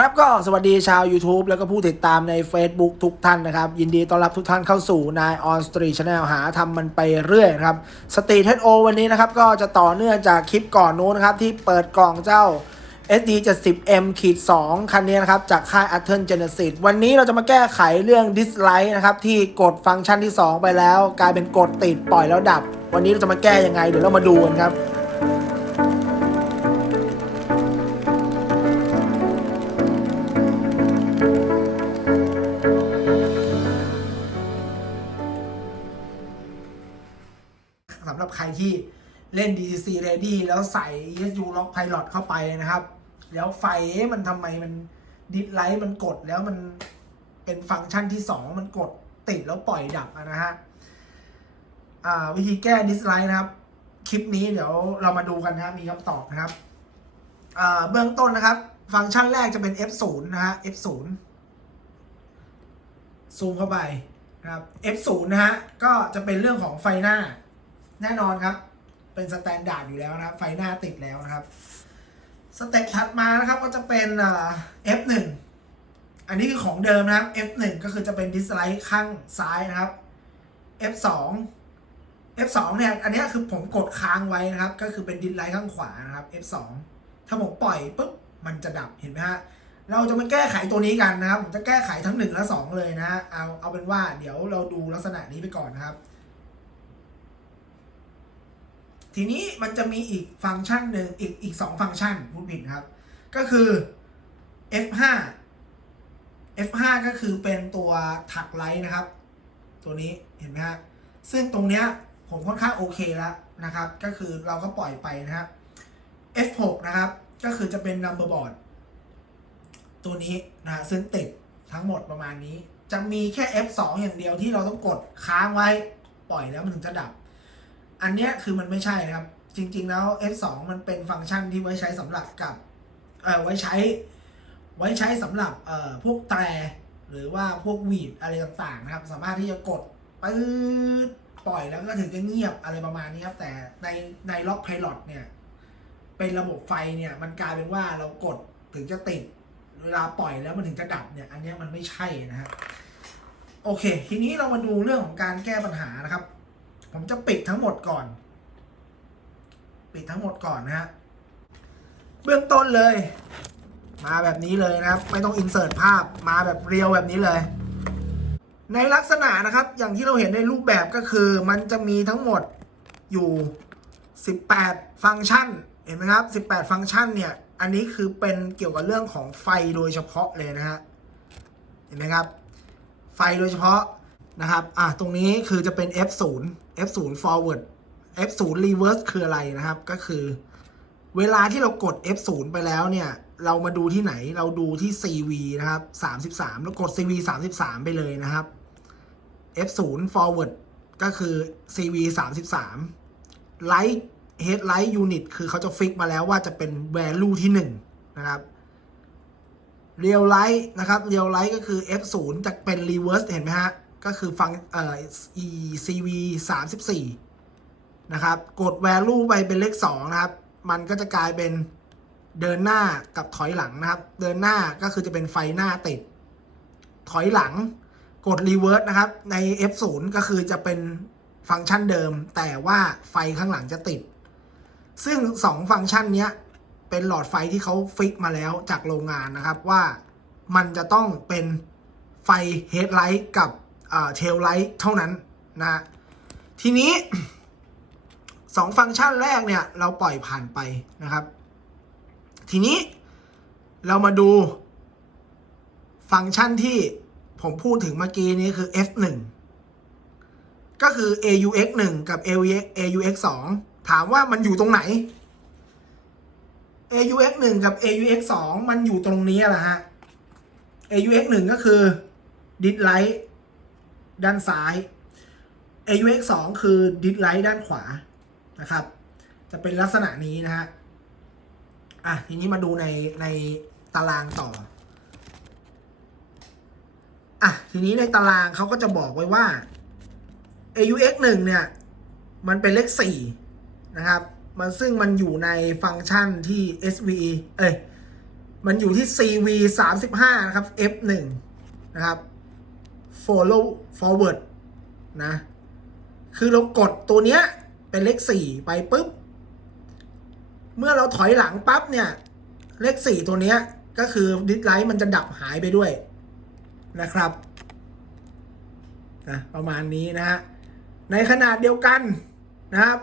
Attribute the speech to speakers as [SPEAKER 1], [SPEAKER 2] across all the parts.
[SPEAKER 1] ครับก็สวัสดีชาว YouTube แล้วก็ผู้ติดตามใน Facebook ทุกท่านนะครับ ยินดีต้อนรับทุกท่านเข้าสู่นายออนสตรีชแนลหาทำมันไปเรื่อยครับสตรีทเทโอวันนี้นะครับ ก็จะต่อเนื่องจากคลิปก่อนนู้นนะครับ ที่เปิดกล่องเจ้า SD 70 M ขีด2คันนี้นะครับ จากค่าย a t t e r Genesis วันนี้เราจะมาแก้ไขเรื่อง Dislike นะครับ ที่กดฟังก์ชันที่ 2 ไปแล้ว กลายเป็นกดติดปล่อยแล้วดับ วันนี้เราจะมาแก้ยังไงเดี๋ยวเรามาดูกันครับ สำหรับใครที่เล่น DCC Ready แล้วใส่ ESU Lock Pilot เข้าไปนะครับ แล้วไฟมันทำไมมันดิสไลท์มันกดแล้วมันเป็นฟังก์ชันที่ 2 มันกดติดแล้วปล่อยดับนะฮะวิธีแก้ดิสไลท์นะครับ คลิปนี้เดี๋ยวเรามาดูกันนะมีคำตอบนะครับเบื้องต้นนะครับ ฟังก์ชันแรกจะเป็น F0 นะฮะ F0 ซูมเข้าไปนะครับ F0 นะฮะก็จะเป็นเรื่องของไฟหน้า แน่นอนครับ เป็นสแตนดาร์ดอยู่แล้วนะครับ ไฟหน้าติดแล้วนะครับ สเต็ปถัดมานะครับก็จะเป็นอ่า F1 อันนี้คือของเดิมนะครับ F1 ก็คือจะเป็นดิสไลท์ข้างซ้ายนะครับ F2 F2 เนี่ย อันนี้คือผมกดค้างไว้นะครับ ก็คือเป็นดิสไลท์ข้างขวานะครับ F2 ถ้าผมปล่อยปุ๊บมันจะดับเห็นไหมฮะเราจะมาแก้ไขตัวนี้กันนะครับ ผมจะแก้ไขทั้ง 1 และ 2 เลยนะฮะเอาเอาเป็นว่าเดี๋ยวเราดูลักษณะนี้ไปก่อนนะครับ ทีนี้มันจะมีอีกฟังก์ชันหนึ่งอีกอีกสองฟังก์ชันพูดผิดครับ ก็คือ F5 F5 ก็คือเป็นตัวถักไลท์นะครับ ตัวนี้เห็นไหมฮะซึ่งตรงเนี้ยผมค่อนข้างโอเคแล้วนะครับ ก็คือเราก็ปล่อยไปนะครับ F6 นะครับ ก็คือจะเป็น number board ตัวนี้นะฮะซึ่งติดทั้งหมดประมาณนี้ จะมีแค่ F2 อย่างเดียวที่เราต้องกดค้างไว้ ปล่อยแล้วมันถึงจะดับ อันเนี้ยคือมันไม่ใช่นะครับ จริง ๆ แล้ว F2 มันเป็นฟังก์ชันที่ไว้ใช้สำหรับกับเอ่อไว้ใช้ไว้ใช้สำหรับเอ่อพวกแตรหรือว่าพวกวีดอะไรต่างๆนะครับ สามารถที่จะกดปื๊ดปล่อยแล้วก็ถึงจะเงียบอะไรประมาณนี้ครับ แต่ในในล็อกไพลอตเนี่ย เป็นระบบไฟเนี่ย มันกลายเป็นว่าเรากดถึงจะติด เวลาปล่อยแล้วมันถึงจะดับเนี่ย อันนี้มันไม่ใช่นะฮะโอเค ทีนี้เรามาดูเรื่องของการแก้ปัญหานะครับ ผมจะปิดทั้งหมดก่อน ปิดทั้งหมดก่อนนะฮะ เบื้องต้นเลย มาแบบนี้เลยนะครับ ไม่ต้องอินเสิร์ตภาพมาแบบเรียวแบบนี้เลย ในลักษณะนะครับอย่างที่เราเห็นในรูปแบบก็คือ มันจะมีทั้งหมดอยู่ 18 ฟังก์ชัน เห็นไหมครับ 18 ฟังก์ชันเนี่ย อันนี้คือเป็นเกี่ยวกับเรื่องของไฟโดยเฉพาะเลยนะฮะ เห็นไหมครับ ไฟโดยเฉพาะ นะครับ อะ ตรงนี้คือจะเป็น F0 F0 forward F0 reverse คืออะไรนะครับ ก็คือ เวลาที่เรากด F0 ไปแล้วเนี่ย เรามาดูที่ไหน เราดูที่ CV นะครับ 33 แล้วกด CV 33 ไปเลยนะครับ F0 forward ก็คือ CV 33 light headlight unit คือเขาจะฟิกมาแล้วว่าจะเป็น value ที่ 1 นะครับ real light นะครับ real light ก็คือ F0 จะเป็น reverse เห็นไหมฮะ ก็คือฟังเอ่อ e CV 34 นะครับ กด value ไปเป็นเลข 2 นะครับ มันก็จะกลายเป็นเดินหน้ากับถอยหลังนะครับ เดินหน้าก็คือจะเป็นไฟหน้าติด ถอยหลังกด reverse นะครับ ใน F0 ก็คือจะเป็นฟังก์ชันเดิม แต่ว่าไฟข้างหลังจะติด ซึ่ง 2 ฟังก์ชันนี้เป็นหลอดไฟที่เขาฟิกมาแล้วจากโรงงานนะครับว่ามันจะต้องเป็นไฟเฮดไลท์กับ เทลไลท์เท่านั้นนะทีนี้สองฟังก์ชันแรกเนี่ย เราปล่อยผ่านไปนะครับ ทีนี้เรามาดูฟังก์ชันที่ผมพูดถึงเมื่อกี้นี้คือ F1 ก็คือ AUX 1 กับ AUX 2 ถามว่ามันอยู่ตรงไหน AUX 1 กับ AUX 2 มันอยู่ตรงนี้แหละฮะ AUX 1 ก็คือดิสไลท์ ด้านซ้าย AUX 2คือดิสไลท์ด้านขวานะครับ จะเป็นลักษณะนี้นะฮะ อะ ทีนี้มาดูในในตารางต่อ อะ ทีนี้ในตารางเขาก็จะบอกไว้ว่า AUX 1เนี่ย มันเป็นเลข4นะครับ มันซึ่งมันอยู่ในฟังก์ชันที่ SV เอ้ย มันอยู่ที่ CV 35นะครับ F1 นะครับ follow forward นะ คือเรากดตัวเนี้ยเป็นเลข4ไปปุ๊บ เมื่อเราถอยหลังปั๊บเนี่ย เลข4ตัวเนี้ยก็คือดิสไลท์มันจะดับหายไปด้วยนะครับนะประมาณนี้นะฮะ ในขนาดเดียวกันนะครับ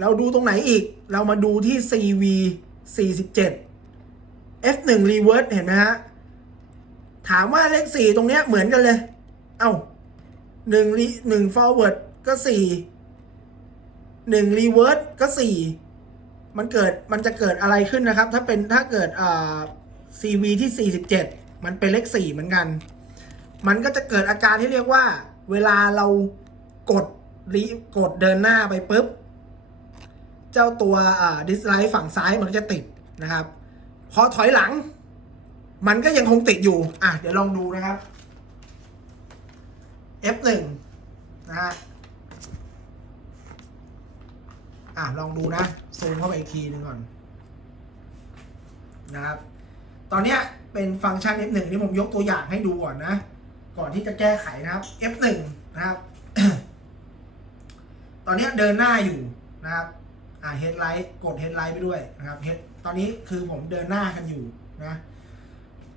[SPEAKER 1] เราดูตรงไหนอีก เรามาดูที่ CV 47 F1 reverse เห็นไหมฮะ ถามว่าเลข4ตรงเนี้ยเหมือนกันเลย เอ้าหนึ่งรีหนึ่ง forward ก็สี่หนึ่ง reverse ก็สี่มันเกิดมันจะเกิดอะไรขึ้นนะครับ ถ้าเป็นถ้าเกิดอ่า CV ที่ 47 มันเป็นเลข4เหมือนกัน มันก็จะเกิดอาการที่เรียกว่า เวลาเรากดรีกดเดินหน้าไปปุ๊บ เจ้าตัวดิสไลท์ฝั่งซ้ายมันก็จะติดนะครับ พอถอยหลัง มันก็ยังคงติดอยู่ อะ เดี๋ยวลองดูนะครับ F1 นะฮะ อะ ลองดูนะ ซูมเข้าไปอีกทีหนึงก่อน นะครับ ตอนเนี้ยเป็นฟังก์ชัน F1 ที่ผมยกตัวอย่างให้ดูก่อนนะ ก่อนที่จะแก้ไขนะครับ F1 นะครับ ตอนเนี้ยเดินหน้าอยู่นะครับ อ่า headlight กด headlight ไปด้วยนะครับ head ตอนนี้คือผมเดินหน้ากันอยู่นะ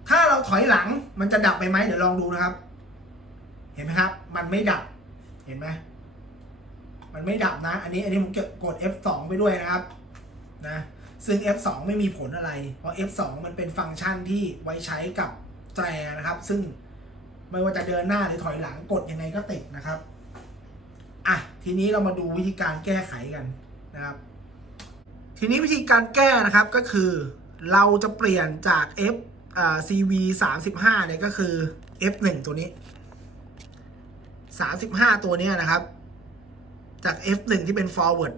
[SPEAKER 1] ถ้าเราถอยหลังมันจะดับไปไหมเดี๋ยวลองดูนะครับ เห็นไหมครับ มันไม่ดับ เห็นไหมมันไม่ดับนะ อันนี้อันนี้ผมกด F2 ไปด้วยนะครับนะซึ่ง F2 ไม่มีผลอะไร เพราะ F2 มันเป็นฟังก์ชันที่ไว้ใช้กับแตรนะครับ ซึ่งไม่ว่าจะเดินหน้าหรือถอยหลังกดยังไงก็ติดนะครับ อะ ทีนี้เรามาดูวิธีการแก้ไขกันนะครับ ทีนี้วิธีการแก้นะครับก็คือ เราจะเปลี่ยนจาก F อ่า CV 35เนี่ยก็คือ F1 ตัวนี้ 35 ตัวนี้นะครับ จาก F1 ที่เป็น forward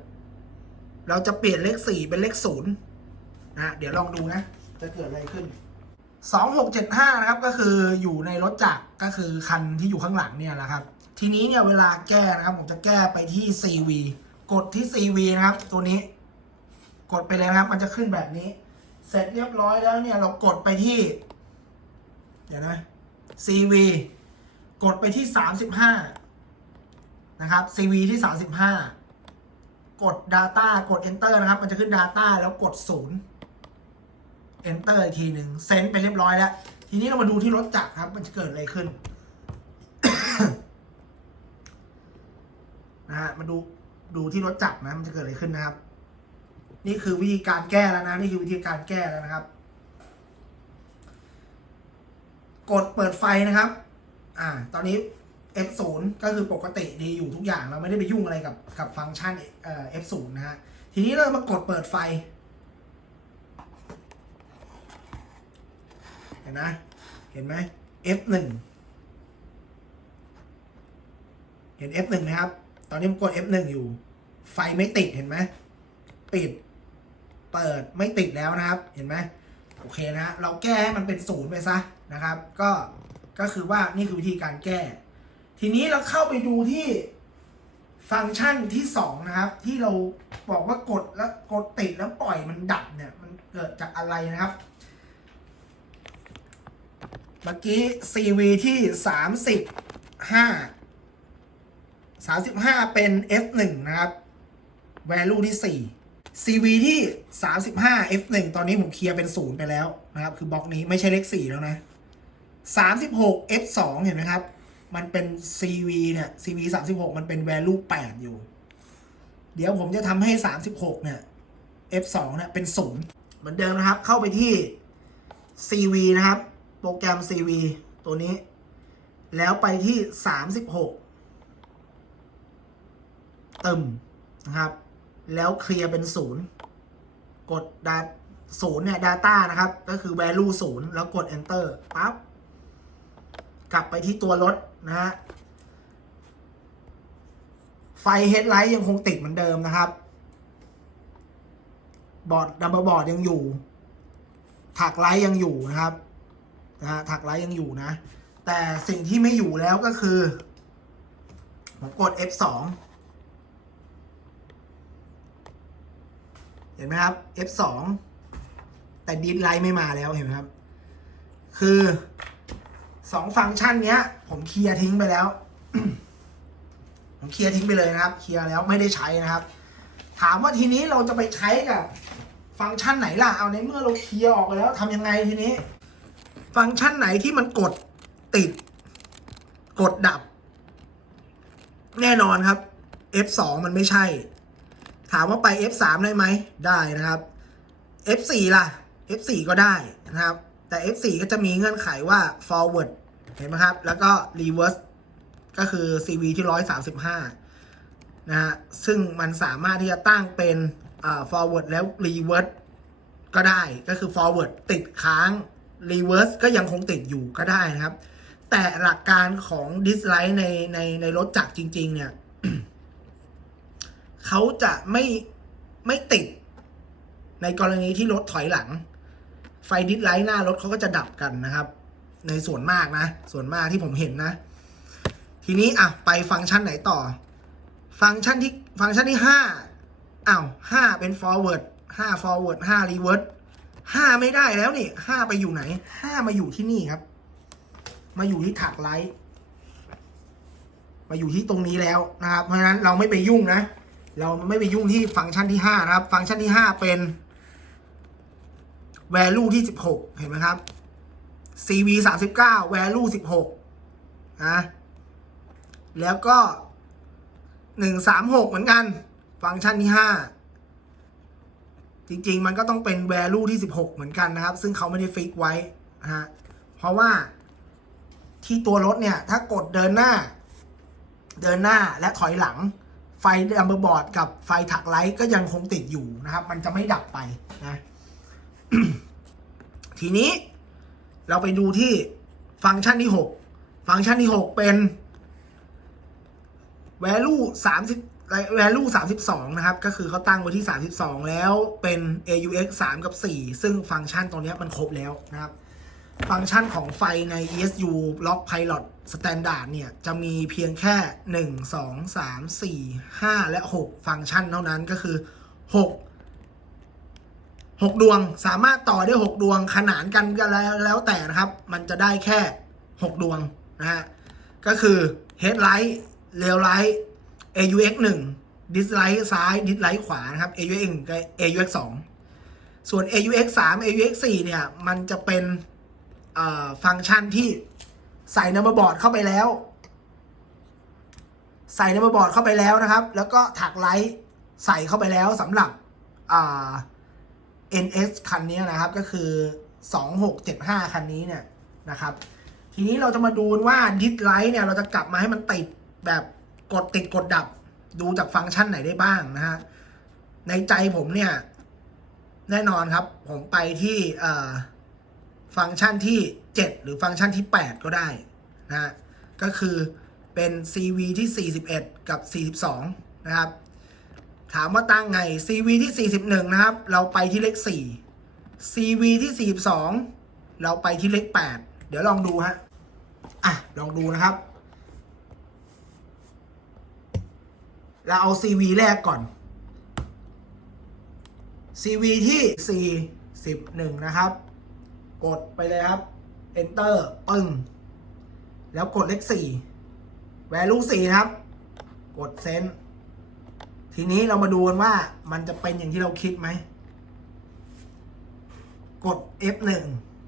[SPEAKER 1] เราจะเปลี่ยนเลข 4 เป็นเลข 0 นะ เดี๋ยวลองดูนะ จะเกิดอะไรขึ้น 2675 นะครับ ก็คืออยู่ในรถจักรก็คือคันที่อยู่ข้างหลังเนี่ยแหละครับ ทีนี้เนี่ยเวลาแก้นะครับ ผมจะแก้ไปที่ CV กดที่ CV นะครับ ตัวนี้ กดไปเลยนะครับ มันจะขึ้นแบบนี้ เสร็จเรียบร้อยแล้วเนี่ยเรากดไปที่ เดี๋ยวนะ CV กดไปที่ 35 นะครับ CV ที่ 35 กด Data กด Enter นะครับ มันจะขึ้น Data แล้วกด 0 Enter อีกทีหนึ่งเซ็นไปเรียบร้อยแล้ว ทีนี้เรามาดูที่รถจักรครับ มันจะเกิดอะไรขึ้น นะฮะ มาดูดูที่รถจักรนะ มันจะเกิดอะไรขึ้นนะครับ นี่คือวิธีการแก้แล้วนะ นี่คือวิธีการแก้แล้วนะครับ กดเปิดไฟนะครับ อ่า ตอนนี้ F0 ก็คือปกติดีอยู่ทุกอย่างเราไม่ได้ไปยุ่งอะไรกับกับฟังก์ชันเอ่อ F0 นะฮะ ทีนี้เรามากดเปิดไฟ เห็นนะ เห็นไหม F1 เห็น F1 ไหมครับ ตอนนี้ผมกด F1 อยู่ ไฟไม่ติดเห็นไหม ปิด เปิดไม่ติดแล้วนะครับ เห็นไหมโอเคนะ เราแก้ให้มันเป็นศูนย์ไปซะนะครับ ก็ก็คือว่านี่คือวิธีการแก้ ทีนี้เราเข้าไปดูที่ฟังก์ชันที่สองนะครับ ที่เราบอกว่ากดแล้วกดติดแล้วปล่อยมันดับเนี่ย มันเกิดจากอะไรนะครับเมื่อกี้ CV ที่สามสิบห้าสามสิบห้าเป็น F1 นะครับ value ที่สี่ CV ที่ 35 F1 ตอนนี้ผมเคลียร์เป็นศูนย์ไปแล้วนะครับ คือบล็อกนี้ไม่ใช่เลข4แล้วนะ 36 F2 เห็นไหมครับ มันเป็น CV เนี่ย CV 36 มันเป็น value 8 อยู่ เดี๋ยวผมจะทำให้ 36 เนี่ย F2 เนี่ยเป็นศูนย์เหมือนเดิมนะครับ เข้าไปที่ CV นะครับ โปรแกรม CV ตัวนี้ แล้วไปที่ 36 ตึมนะครับ แล้วเคลียร์เป็นศูนย์กดดาศูนย์เนี่ย Data นะครับ ก็คือ value ศูนย์แล้วกด enter ปั๊บกลับไปที่ตัวรถนะฮะไฟ headlight ยังคงติดเหมือนเดิมนะครับ บอร์ดดัมเบิลบอร์ดยังอยู่ถักไลท์ยังอยู่นะครับนะฮะถักไลท์ยังอยู่นะ แต่สิ่งที่ไม่อยู่แล้วก็คือ ผมกด F2 ห็นไหมครับ F2 แต่ดิสไลท์ไม่มาแล้วเห็นไหมครับ คือสองฟังก์ชันเนี้ย ผมเคลียร์ทิ้งไปแล้ว ผมเคลียร์ทิ้งไปเลยนะครับ เคลียร์แล้วไม่ได้ใช้นะครับ ถามว่าทีนี้เราจะไปใช้กับฟังก์ชันไหนล่ะ เอาในเมื่อเราเคลียร์ออกไปแล้วทำยังไงทีนี้ ฟังก์ชันไหนที่มันกดติด กดดับ แน่นอนครับ F2 มันไม่ใช่ ถามว่าไป F3 ได้ไหมได้นะครับ F4 ล่ะ F4 ก็ได้นะครับ แต่ F4 ก็จะมีเงื่อนไขว่า forward เห็นไหมครับ แล้วก็ reverse ก็คือ CV ที่ 135 นะฮะ ซึ่งมันสามารถที่จะตั้งเป็น forward แล้ว reverse ก็ได้ ก็คือ forward ติดค้าง reverse ก็ยังคงติดอยู่ก็ได้นะครับ แต่หลักการของ dislike ในในในรถจักรจริง ๆ เนี่ย เขาจะไม่ไม่ติด ในกรณีที่รถถอยหลัง ไฟดิสไลท์หน้ารถเขาก็จะดับกันนะครับ ในส่วนมากนะ ส่วนมากที่ผมเห็นนะ ทีนี้อะไปฟังก์ชันไหนต่อ ฟังก์ชันที่ฟังก์ชันที่ห้าอ้าวห้าเป็น forward ห้า forward ห้า reverse ห้าไม่ได้แล้วนี่ห้าไปอยู่ไหนห้ามาอยู่ที่นี่ครับ มาอยู่ที่ถักไลท์มาอยู่ที่ตรงนี้แล้วนะครับ เพราะฉะนั้นเราไม่ไปยุ่งนะ เราไม่ไปยุ่งที่ฟังก์ชันที่ห้านะครับ ฟังก์ชันที่ห้าเป็น value ที่สิบหกเห็นไหมครับ cv สามสิบเก้า value สิบหกนะแล้วก็หนึ่งสามหกเหมือนกัน ฟังก์ชันที่ห้าจริง ๆ มันก็ต้องเป็น value ที่สิบหกเหมือนกันนะครับ ซึ่งเขาไม่ได้ฟิกไว้นะฮะเพราะว่าที่ตัวรถเนี่ย ถ้ากดเดินหน้า เดินหน้าและถอยหลัง ไฟดัมเบอร์บอร์ดกับไฟถักไลท์ก็ยังคงติดอยู่นะครับ มันจะไม่ดับไปนะทีนี้เราไปดูที่ฟังก์ชันที่ 6 ฟังก์ชันที่ 6 เป็น value 30 value 32 นะครับ ก็คือเขาตั้งไว้ที่ 32 แล้วเป็น AUX 3 กับ 4 ซึ่งฟังก์ชันตรงนี้มันครบแล้วนะครับ ฟังก์ชันของไฟใน ESU Lock Pilot Standard เนี่ย จะมีเพียงแค่ 1 2 3 4 5 และ 6 ฟังก์ชันเท่านั้นก็คือ 6 6 ดวงสามารถต่อได้ 6 ดวงขนานกันก็แล้วแล้วแต่นะครับ มันจะได้แค่ 6 ดวงนะฮะ ก็คือ Headlight Rail Light AUX 1 Dislight ซ้าย Dislight ขวานะครับ AUX 1กับ AUX 2ส่วน AUX 3 AUX 4เนี่ย มันจะเป็น ฟังก์ชันที่ใส่นัมเบอร์บอร์ดเข้าไปแล้ว ใส่นัมเบอร์บอร์ดเข้าไปแล้วนะครับ แล้วก็ถักไลท์ใส่เข้าไปแล้วสำหรับ NS คันนี้นะครับ ก็คือ 2675 คันนี้เนี่ยนะครับ ทีนี้เราจะมาดูว่าดิสไลท์เนี่ย เราจะกลับมาให้มันติดแบบกดติดกดดับ ดูจากฟังก์ชันไหนได้บ้างนะฮะ ในใจผมเนี่ย แน่นอนครับ ผมไปที่ ฟังก์ชันที่ 7 หรือฟังก์ชันที่ 8 ก็ได้นะฮะก็คือเป็น CV ที่ 41 กับ 42 นะครับ ถามว่าตั้งไง CV ที่ 41 นะครับ เราไปที่เลข 4 CV ที่ 42 เราไปที่เลข 8 เดี๋ยวลองดูฮะอะ ลองดูนะครับ เราเอา CV แรกก่อน CV ที่ 41 นะครับ กดไปเลยครับ enter ปึ้ง แล้วกดเลขสี่ value สี่ครับ กดเซนทีนี้เรามาดูกันว่ามันจะเป็นอย่างที่เราคิดไหม กด F1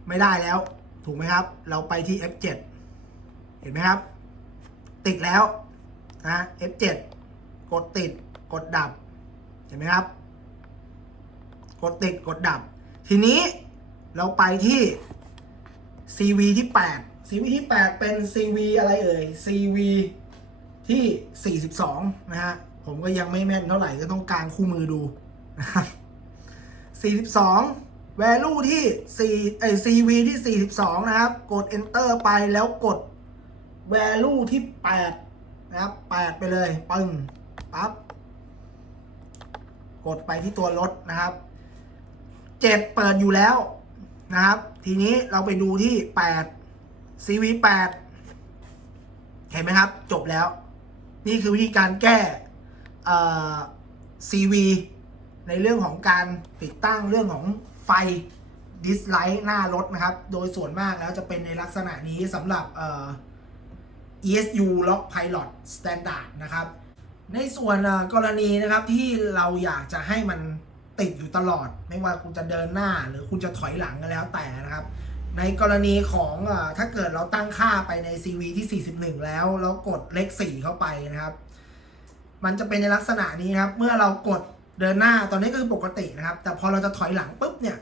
[SPEAKER 1] ไม่ได้แล้ว ถูกไหมครับ เราไปที่ F7 เห็นไหมครับ ติดแล้วนะ F7 กดติดกดดับ เห็นไหมครับ กดติดกดดับ ทีนี้ เราไปที่ CV ที่ 8 CV ที่ 8 เป็น CV อะไรเอ่ย CV ที่ 42 นะฮะ ผมก็ยังไม่แม่นเท่าไหร่ก็ต้องกางคู่มือดูนะครับ42 value ที่4เอ้ CV ที่ 42 นะครับ กด enter ไปแล้วกด value ที่ 8 นะครับ 8 ไปเลยปึ้งปั๊บกดไปที่ตัวรถนะครับ 7 เปิดอยู่แล้ว นะครับ ทีนี้เราไปดูที่8 CV 8เห็นไหมครับ จบแล้ว นี่คือวิธีการแก้ CV ในเรื่องของการติดตั้งเรื่องของไฟดิสไลท์หน้ารถนะครับ โดยส่วนมากแล้วจะเป็นในลักษณะนี้สำหรับ ESU Lock Pilot Standard นะครับ ในส่วนกรณีนะครับที่เราอยากจะให้มัน ติดอยู่ตลอด ไม่ว่าคุณจะเดินหน้าหรือคุณจะถอยหลังก็แล้วแต่นะครับ ในกรณีของอถ้าเกิดเราตั้งค่าไปใน CV ที่ 41 แล้ว แล้วกดเลข 4 เข้าไปนะครับ มันจะเป็นในลักษณะนี้ครับ เมื่อเรากดเดินหน้าตอนนี้ก็คือปกตินะครับ แต่พอเราจะถอยหลังปุ๊บเนี่ย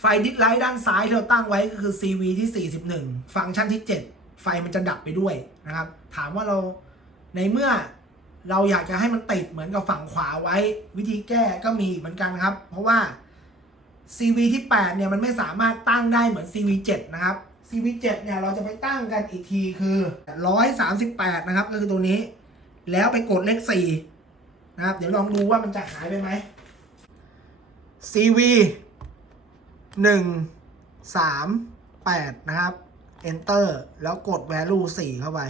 [SPEAKER 1] ไฟดิสไลท์ด้านซ้ายที่เราตั้งไว้ก็คือ CV ที่ 41 ฟังก์ชันที่ 7 ไฟมันจะดับไปด้วยนะครับ ถามว่าเราในเมื่อ เราอยากจะให้มันติดเหมือนกับฝั่งขวาไว้ วิธีแก้ก็มีเหมือนกันครับ เพราะว่า CV ที่ 8 เนี่ยมันไม่สามารถตั้งได้เหมือน CV 7 นะครับ CV 7 เนี่ยเราจะไปตั้งกันอีกทีคือ 138 นะครับก็คือตัวนี้ แล้วไปกดเลข 4 นะครับ เดี๋ยวลองดูว่ามันจะหายไปไหม CV 1 3 8 นะครับ Enter แล้วกด value 4 เข้าไป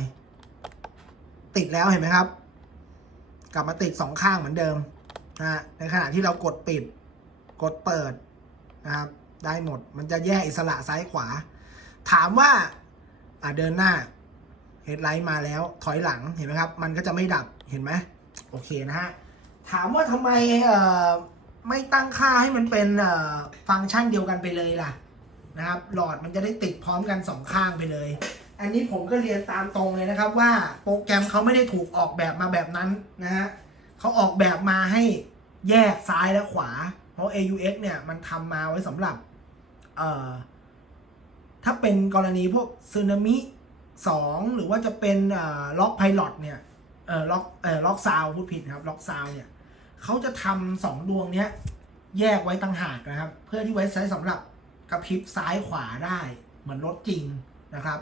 [SPEAKER 1] ติดแล้วเห็นไหมครับ กลับมาติดสองข้างเหมือนเดิมนะในขณะที่เรากดปิด กดเปิดนะครับได้หมดมันจะแยกอิสระซ้ายขวา ถามว่าอ่าเดินหน้าเฮดไลท์มาแล้วถอยหลังเห็นไหมครับ มันก็จะไม่ดับเห็นไหมโอเคนะฮะถามว่าทำไมเอ่อไม่ตั้งค่าให้มันเป็นเอ่อฟังก์ชันเดียวกันไปเลยล่ะนะครับหลอดมันจะได้ติดพร้อมกันสองข้างไปเลย อันนี้ผมก็เรียนตามตรงเลยนะครับว่าโปรแกรมเขาไม่ได้ถูกออกแบบมาแบบนั้นนะฮะเขาออกแบบมาให้แยกซ้ายและขวา เพราะ AUX เนี่ย มันทำมาไว้สำหรับ เอ่อ ถ้าเป็นกรณีพวกซึนามิสองหรือว่าจะเป็นเอ่อล็อกไพลอตเนี่ยเอ่อล็อกเอ่อล็อกซาวพูดผิดครับล็อกซาวเนี่ยเขาจะทำสองดวงเนี้ย แยกไว้ต่างหากนะครับ เพื่อที่ไว้ใช้สำหรับกระพริบซ้ายขวาได้ เหมือนรถจริงนะครับ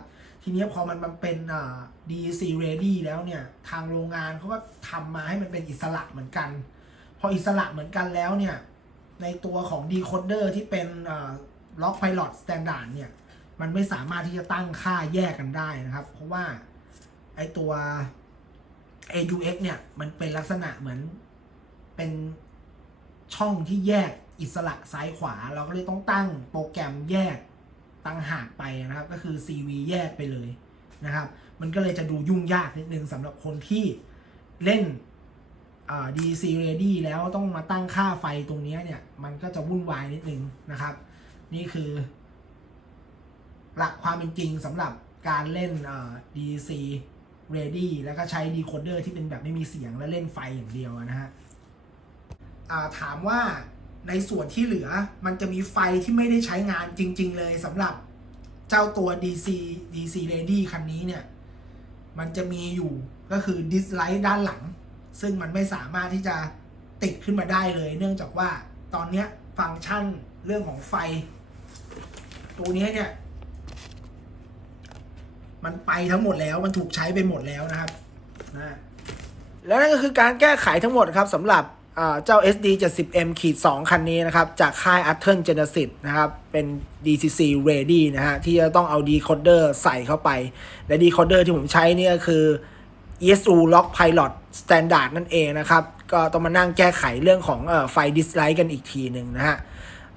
[SPEAKER 1] ทีนี้พอมันมันเป็นอ่า DC ready แล้วเนี่ย ทางโรงงานเขาก็ทำมาให้มันเป็นอิสระเหมือนกัน พออิสระเหมือนกันแล้วเนี่ย ในตัวของ decoder ที่เป็นอ่า lock pilot standard เนี่ย มันไม่สามารถที่จะตั้งค่าแยกกันได้นะครับ เพราะว่าไอตัว AUX เนี่ย มันเป็นลักษณะเหมือนเป็นช่องที่แยกอิสระซ้ายขวา เราก็เลยต้องตั้งโปรแกรมแยก ตั้งหากไปนะครับ ก็คือ CV แยกไปเลยนะครับ มันก็เลยจะดูยุ่งยากนิดนึงสำหรับคนที่เล่นอ่า DC ready แล้วต้องมาตั้งค่าไฟตรงนี้เนี่ย มันก็จะวุ่นวายนิดนึงนะครับ นี่คือ หลักความเป็นจริงสำหรับการเล่นเอ่อ DC ready แล้วก็ใช้ decoder ที่เป็นแบบไม่มีเสียงและเล่นไฟอย่างเดียวนะฮะถามว่า ในส่วนที่เหลือมันจะมีไฟที่ไม่ได้ใช้งานจริง ๆ เลยสำหรับเจ้าตัว DC DC ready คันนี้เนี่ย มันจะมีอยู่ก็คือ dislight ด้านหลัง ซึ่งมันไม่สามารถที่จะติดขึ้นมาได้เลย เนื่องจากว่าตอนนี้ฟังก์ชันเรื่องของไฟ ตัวนี้เนี่ย มันไปทั้งหมดแล้วมันถูกใช้ไปหมดแล้วนะครับนะแล้วนั่นก็คือการแก้ไขทั้งหมดครับสำหรับ เจ้า SD 70M ขีด2คันนี้นะครับ จากค่าย a t t e r Genesis นะครับ เป็น DCC Ready นะฮะ ที่จะต้องเอา decoder ใส่เข้าไป และ decoder ที่ผมใช้เนี่ยคือ ESU Lock Pilot Standard นั่นเองนะครับ ก็ต้องมานั่งแก้ไขเรื่องของอไฟ dislight กันอีกทีหนึ่งนะฮะ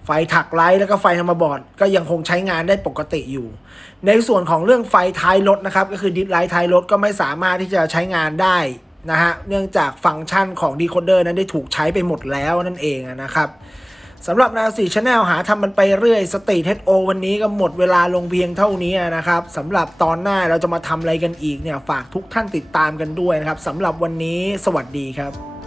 [SPEAKER 1] ไฟถักไลท์แล้วก็ไฟธรรมบอร์ดก็ยังคงใช้งานได้ปกติอยู่ ในส่วนของเรื่องไฟท้ายรถนะครับ ก็คือดิสไลท์ท้ายรถก็ไม่สามารถที่จะใช้งานได้ นะฮะ เนื่องจากฟังก์ชันของดีโคเดอร์นั้นได้ถูกใช้ไปหมดแล้วนั่นเองนะครับสำหรับนาสีชาแนลหาทำมันไปเรื่อยสตรีทเฮดโอวันนี้ก็หมดเวลาลงเพียงเท่านี้นะครับสำหรับตอนหน้าเราจะมาทำอะไรกันอีกเนี่ยฝากทุกท่านติดตามกันด้วยนะครับสำหรับวันนี้สวัสดีครับ